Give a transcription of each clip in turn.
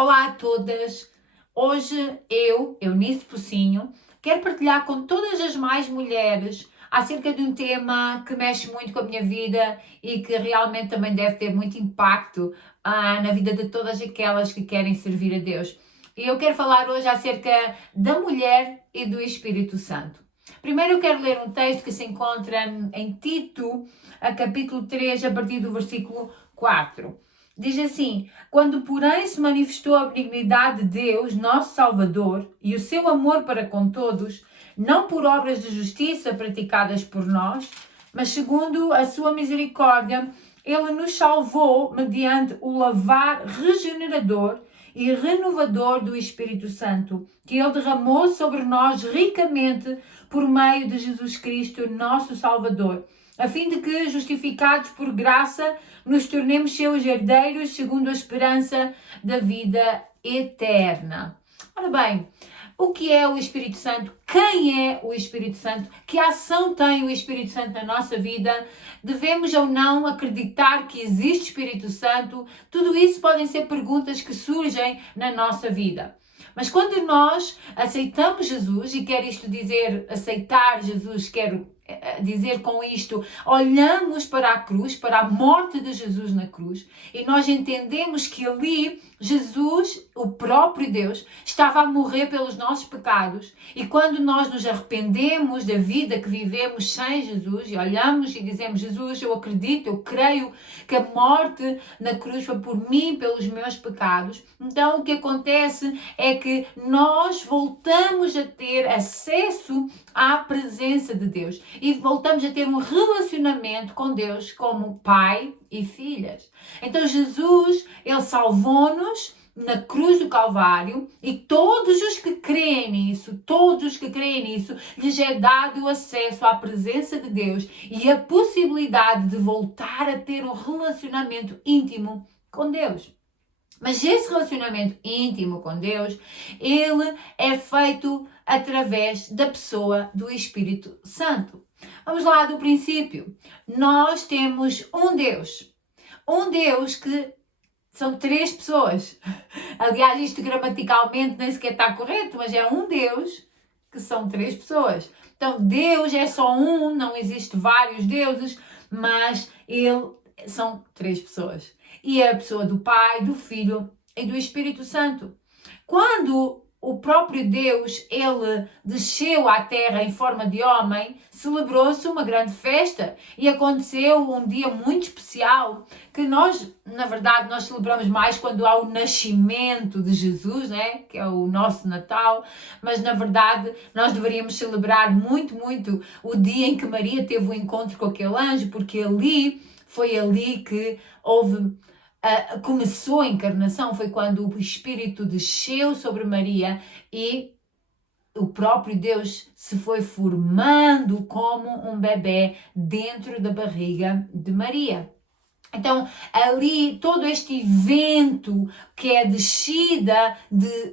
Olá a todas! Hoje Eunice Pocinho, quero partilhar com todas as mais mulheres acerca de um tema que mexe muito com a minha vida e que realmente também deve ter muito impacto na vida de todas aquelas que querem servir a Deus. E eu quero falar hoje acerca da mulher e do Espírito Santo. Primeiro eu quero ler um texto que se encontra em Tito, capítulo 3, a partir do versículo 4. Diz assim: quando, porém, se manifestou a benignidade de Deus, nosso Salvador, e o seu amor para com todos, não por obras de justiça praticadas por nós, mas segundo a sua misericórdia, ele nos salvou mediante o lavar regenerador e renovador do Espírito Santo, que ele derramou sobre nós ricamente por meio de Jesus Cristo, nosso Salvador, a fim de que, justificados por graça, nos tornemos seus herdeiros segundo a esperança da vida eterna. Ora bem, o que é o Espírito Santo? Quem é o Espírito Santo? Que ação tem o Espírito Santo na nossa vida? Devemos ou não acreditar que existe Espírito Santo? Tudo isso podem ser perguntas que surgem na nossa vida. Mas quando nós aceitamos Jesus, e quer isto dizer aceitar Jesus, quero dizer com isto, olhamos para a cruz, para a morte de Jesus na cruz, e nós entendemos que ali Jesus, o próprio Deus, estava a morrer pelos nossos pecados, e quando nós nos arrependemos da vida que vivemos sem Jesus e olhamos e dizemos: Jesus, eu acredito, eu creio que a morte na cruz foi por mim, pelos meus pecados, então o que acontece é que nós voltamos a ter acesso à presença de Deus e voltamos a ter um relacionamento com Deus como pai e filhas. Então Jesus, ele salvou-nos na cruz do Calvário, e todos os que creem nisso, lhes é dado o acesso à presença de Deus e a possibilidade de voltar a ter um relacionamento íntimo com Deus. Mas esse relacionamento íntimo com Deus, ele é feito através da pessoa do Espírito Santo. Vamos lá do princípio. Nós temos um Deus que são três pessoas. Aliás, isto gramaticalmente nem sequer está correto, mas é um Deus que são três pessoas. Então, Deus é só um, não existe vários deuses, mas são três pessoas. E é a pessoa do Pai, do Filho e do Espírito Santo. Quando o próprio Deus, ele desceu à terra em forma de homem, celebrou-se uma grande festa e aconteceu um dia muito especial que nós, na verdade, nós celebramos mais quando há o nascimento de Jesus, né? Que é o nosso Natal, mas na verdade nós deveríamos celebrar muito, muito o dia em que Maria teve o encontro com aquele anjo, porque foi ali que começou a encarnação, foi quando o Espírito desceu sobre Maria e o próprio Deus se foi formando como um bebê dentro da barriga de Maria. Então, ali, todo este evento que é a descida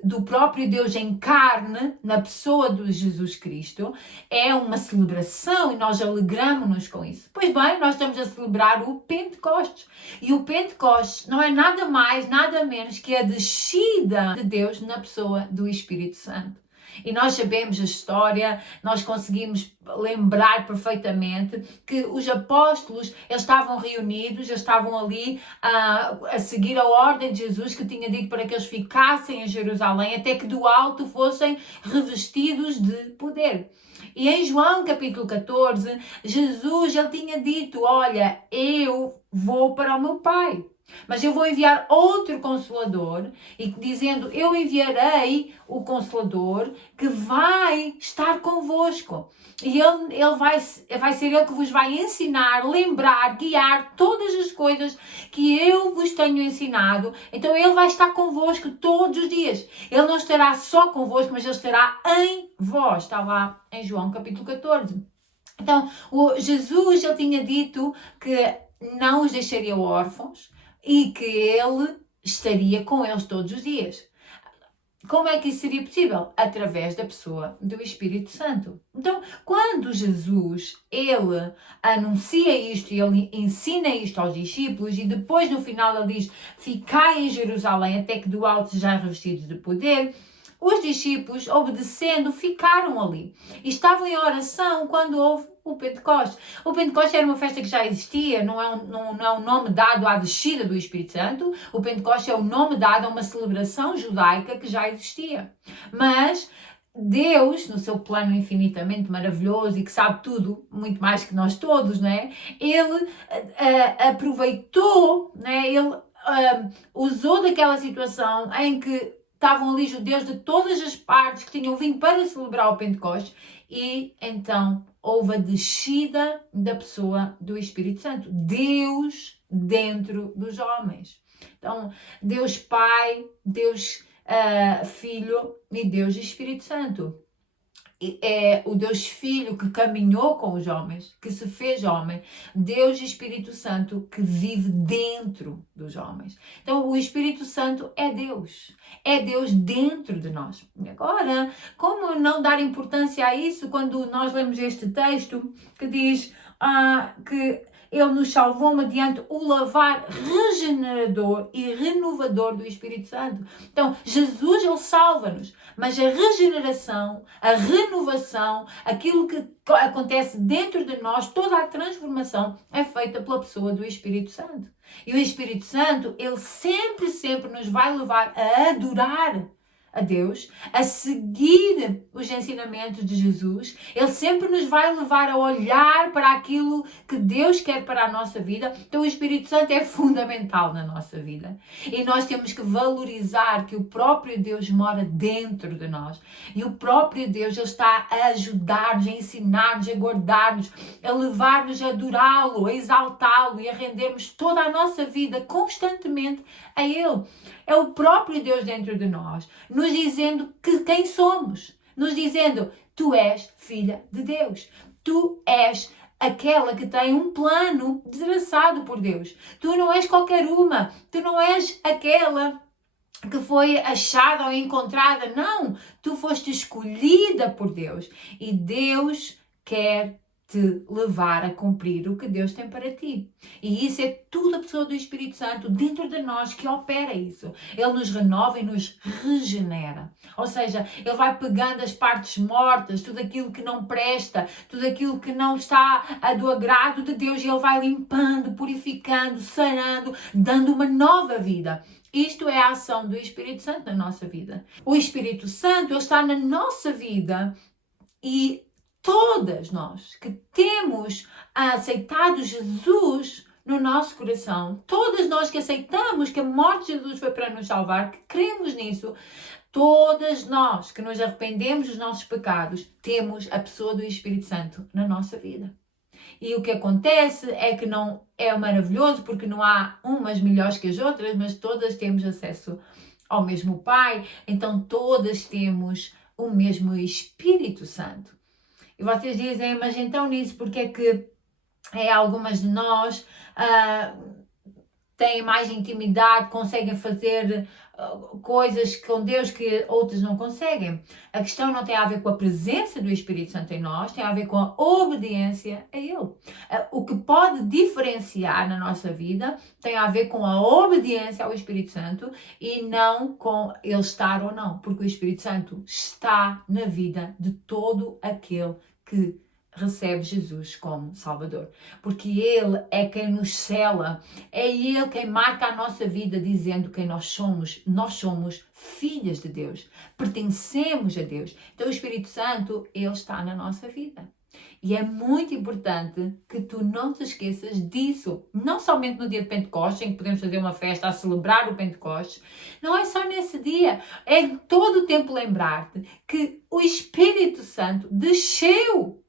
do próprio Deus em carne, na pessoa de Jesus Cristo, é uma celebração e nós alegramos-nos com isso. Pois bem, nós estamos a celebrar o Pentecostes. E o Pentecostes não é nada mais, nada menos que a descida de Deus na pessoa do Espírito Santo. E nós sabemos a história, nós conseguimos lembrar perfeitamente que os apóstolos, eles estavam reunidos, eles estavam ali a seguir a ordem de Jesus, que tinha dito para que eles ficassem em Jerusalém até que do alto fossem revestidos de poder. E em João capítulo 14, Jesus, ele tinha dito: olha, eu vou para o meu Pai, mas eu vou enviar outro Consolador, e dizendo: eu enviarei o Consolador que vai estar convosco. E ele vai ser ele que vos vai ensinar, lembrar, guiar todas as coisas que eu vos tenho ensinado. Então ele vai estar convosco todos os dias. Ele não estará só convosco, mas ele estará em vós. Está lá em João capítulo 14. Então, Jesus, ele tinha dito que não os deixaria órfãos e que ele estaria com eles todos os dias. Como é que isso seria possível? Através da pessoa do Espírito Santo. Então, quando Jesus, ele anuncia isto e ele ensina isto aos discípulos e depois no final ele diz, ficai em Jerusalém até que do alto sejais revestidos de poder, os discípulos, obedecendo, ficaram ali. E estavam em oração quando houve o Pentecostes. O Pentecostes era uma festa que já existia, não é um nome dado à descida do Espírito Santo. O Pentecostes é o nome dado a uma celebração judaica que já existia. Mas Deus, no seu plano infinitamente maravilhoso e que sabe tudo, muito mais que nós todos, não é? Ele aproveitou, não é? Ele usou daquela situação em que estavam ali judeus de todas as partes que tinham vindo para celebrar o Pentecostes e então houve a descida da pessoa do Espírito Santo. Deus dentro dos homens. Então, Deus Pai, Deus Filho e Deus Espírito Santo. É o Deus Filho que caminhou com os homens, que se fez homem, Deus Espírito Santo que vive dentro dos homens. Então o Espírito Santo é Deus dentro de nós. Agora, como não dar importância a isso quando nós lemos este texto que diz que ele nos salvou mediante o lavar regenerador e renovador do Espírito Santo. Então, Jesus, ele salva-nos, mas a regeneração, a renovação, aquilo que acontece dentro de nós, toda a transformação é feita pela pessoa do Espírito Santo. E o Espírito Santo, ele sempre nos vai levar a adorar a Deus, a seguir os ensinamentos de Jesus. Ele sempre nos vai levar a olhar para aquilo que Deus quer para a nossa vida. Então o Espírito Santo é fundamental na nossa vida. E nós temos que valorizar que o próprio Deus mora dentro de nós. E o próprio Deus, ele está a ajudar-nos, a ensinar-nos, a guardar-nos, a levar-nos a adorá-lo, a exaltá-lo e a rendermos toda a nossa vida constantemente a Ele. É o próprio Deus dentro de nós, nos dizendo que quem somos, nos dizendo, tu és filha de Deus, tu és aquela que tem um plano traçado por Deus, tu não és qualquer uma, tu não és aquela que foi achada ou encontrada, não, tu foste escolhida por Deus e Deus quer te levar a cumprir o que Deus tem para ti. E isso é tudo a pessoa do Espírito Santo dentro de nós que opera isso. Ele nos renova e nos regenera. Ou seja, ele vai pegando as partes mortas, tudo aquilo que não presta, tudo aquilo que não está do agrado de Deus, e ele vai limpando, purificando, sarando, dando uma nova vida. Isto é a ação do Espírito Santo na nossa vida. O Espírito Santo, ele está na nossa vida e todas nós que temos aceitado Jesus no nosso coração, todas nós que aceitamos que a morte de Jesus foi para nos salvar, que cremos nisso, todas nós que nos arrependemos dos nossos pecados, temos a pessoa do Espírito Santo na nossa vida. E o que acontece é que não é maravilhoso porque não há umas melhores que as outras, mas todas temos acesso ao mesmo Pai, então todas temos o mesmo Espírito Santo. E vocês dizem, mas então nisso, porque é que algumas de nós têm mais intimidade, conseguem fazer coisas com Deus que outras não conseguem? A questão não tem a ver com a presença do Espírito Santo em nós, tem a ver com a obediência a Ele. O que pode diferenciar na nossa vida tem a ver com a obediência ao Espírito Santo e não com Ele estar ou não, porque o Espírito Santo está na vida de todo aquele que recebe Jesus como Salvador, porque Ele é quem nos sela, é Ele quem marca a nossa vida dizendo quem nós somos filhas de Deus, pertencemos a Deus. Então o Espírito Santo, Ele está na nossa vida. E é muito importante que tu não te esqueças disso, não somente no dia de Pentecostes, em que podemos fazer uma festa a celebrar o Pentecostes, não é só nesse dia, é em todo o tempo lembrar-te que o Espírito Santo desceu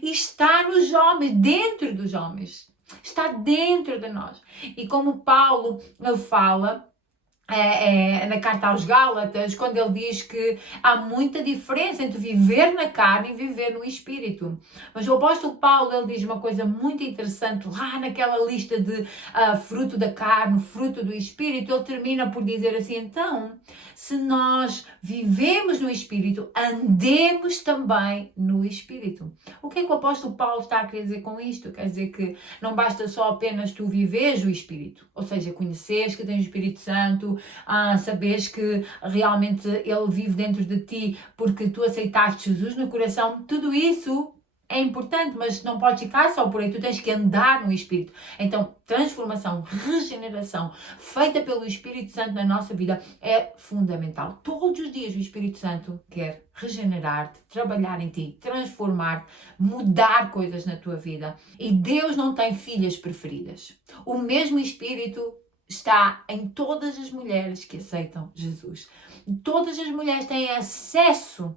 e está nos homens, dentro dos homens. Está dentro de nós. E como Paulo fala na carta aos Gálatas, quando ele diz que há muita diferença entre viver na carne e viver no Espírito. Mas o apóstolo Paulo, ele diz uma coisa muito interessante lá naquela lista de fruto da carne, fruto do Espírito. Ele termina por dizer assim: então, se nós vivemos no Espírito, andemos também no Espírito. O que é que o apóstolo Paulo está a querer dizer com isto? Quer dizer que não basta só apenas tu viveres o Espírito, ou seja, conheceres que tens o Espírito Santo, saberes que realmente Ele vive dentro de ti porque tu aceitaste Jesus no coração. Tudo isso é importante, mas não pode ficar só por aí. Tu tens que andar no Espírito. Então, transformação, regeneração feita pelo Espírito Santo na nossa vida é fundamental. Todos os dias o Espírito Santo quer regenerar-te, trabalhar em ti, transformar-te, mudar coisas na tua vida. E Deus não tem filhas preferidas. O mesmo Espírito está em todas as mulheres que aceitam Jesus. Todas as mulheres têm acesso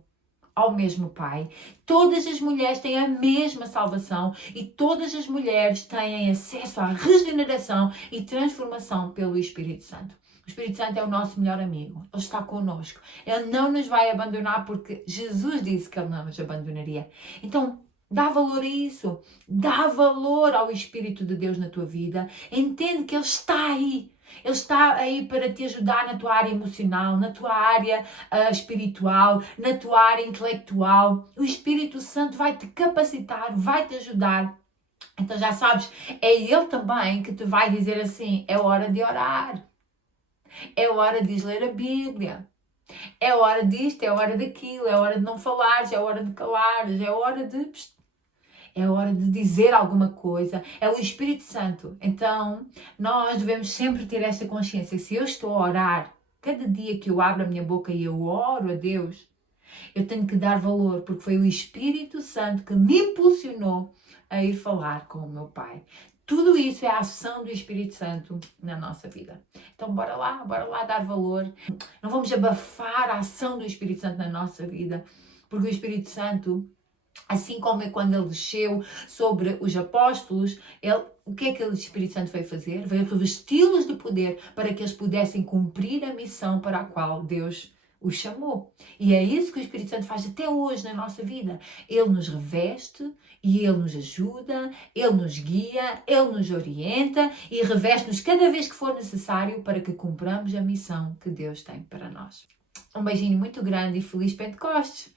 ao mesmo Pai. Todas as mulheres têm a mesma salvação e todas as mulheres têm acesso à regeneração e transformação pelo Espírito Santo. O Espírito Santo é o nosso melhor amigo. Ele está connosco. Ele não nos vai abandonar porque Jesus disse que Ele não nos abandonaria. Então, dá valor a isso. Dá valor ao Espírito de Deus na tua vida. Entende que Ele está aí. Ele está aí para te ajudar na tua área emocional, na tua área espiritual, na tua área intelectual. O Espírito Santo vai te capacitar, vai te ajudar. Então já sabes, é Ele também que te vai dizer assim: é hora de orar, é hora de ler a Bíblia, é hora disto, é hora daquilo, é hora de não falares, é hora de calares, é hora de... É hora de dizer alguma coisa. É o Espírito Santo. Então, nós devemos sempre ter esta consciência. Se eu estou a orar, cada dia que eu abro a minha boca e eu oro a Deus, eu tenho que dar valor, porque foi o Espírito Santo que me impulsionou a ir falar com o meu Pai. Tudo isso é a ação do Espírito Santo na nossa vida. Então, bora lá dar valor. Não vamos abafar a ação do Espírito Santo na nossa vida, porque o Espírito Santo, assim como é quando ele desceu sobre os apóstolos, o que é que o Espírito Santo veio fazer? Veio revesti-los de poder para que eles pudessem cumprir a missão para a qual Deus os chamou. E é isso que o Espírito Santo faz até hoje na nossa vida. Ele nos reveste e Ele nos ajuda, Ele nos guia, Ele nos orienta e reveste-nos cada vez que for necessário para que cumpramos a missão que Deus tem para nós. Um beijinho muito grande e feliz Pentecostes!